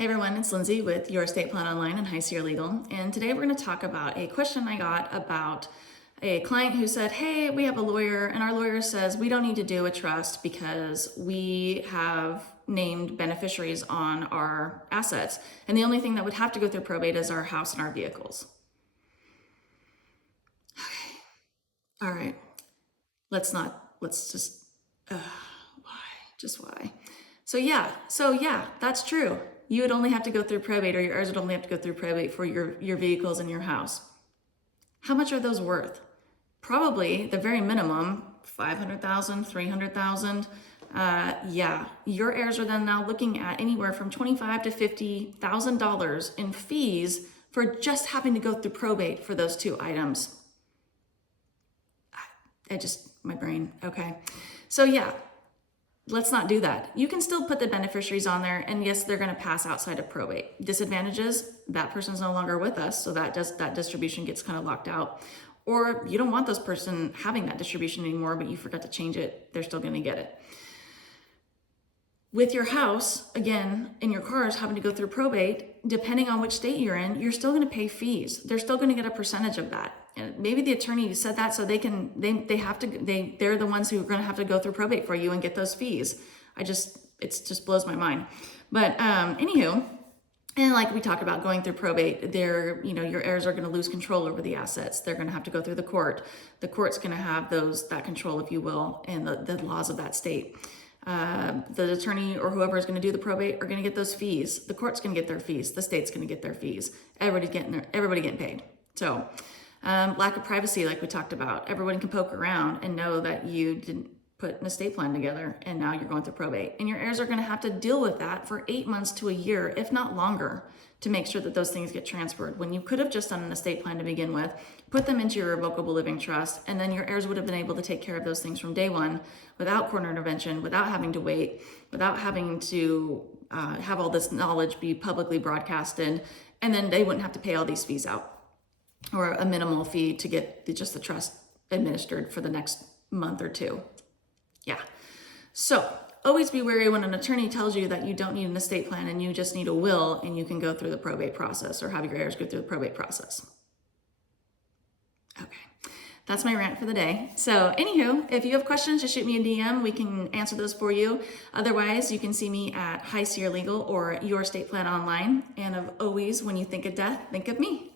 Hey everyone, it's Lindsay with Your Estate Plan Online and High Sierra Legal. And today we're going to talk about a question I got about a client who said, hey, we have a lawyer and our lawyer says we don't need to do a trust because we have named beneficiaries on our assets. And the only thing that would have to go through probate is our house and our vehicles. Okay. All right. Let's just, why? Just why? So yeah, that's true. You would only have to go through probate, or your heirs would only have to go through probate for your vehicles and your house. How much are those worth? Probably the very minimum, $500,000, $300,000. Yeah, your heirs are then now looking at anywhere from $25,000 to $50,000 in fees for just having to go through probate for those two items. My brain, okay. So yeah, let's not do that. You can still put the beneficiaries on there, and yes, they're going to pass outside of probate. Disadvantages, that person's no longer with us, so that distribution gets kind of locked out. Or you don't want this person having that distribution anymore, but you forgot to change it, they're still going to get it. With your house, again, and your cars having to go through probate, depending on which state you're in, you're still going to pay fees. They're still going to get a percentage of that. And maybe the attorney said that so they're the ones who are going to have to go through probate for you and get those fees. It just blows my mind. But anywho, and like we talked about going through probate, your heirs are going to lose control over the assets. They're going to have to go through the court. The court's going to have that control, if you will, and the laws of that state. The attorney or whoever is going to do the probate are going to get those fees. The court's going to get their fees. The state's going to get their fees. Everybody getting paid. So lack of privacy, like we talked about. Everyone can poke around and know that you didn't put an estate plan together and now you're going through probate. And your heirs are going to have to deal with that for 8 months to a year, if not longer, to make sure that those things get transferred. When you could have just done an estate plan to begin with, put them into your revocable living trust, and then your heirs would have been able to take care of those things from day one without court intervention, without having to wait, without having to have all this knowledge be publicly broadcasted, and then they wouldn't have to pay all these fees out, or a minimal fee to get just the trust administered for the next month or two. Yeah. So always be wary when an attorney tells you that you don't need an estate plan and you just need a will and you can go through the probate process or have your heirs go through the probate process. Okay. That's my rant for the day. So anywho, if you have questions, just shoot me a DM. We can answer those for you. Otherwise, you can see me at High Sierra Legal or Your Estate Plan Online. And always, when you think of death, think of me.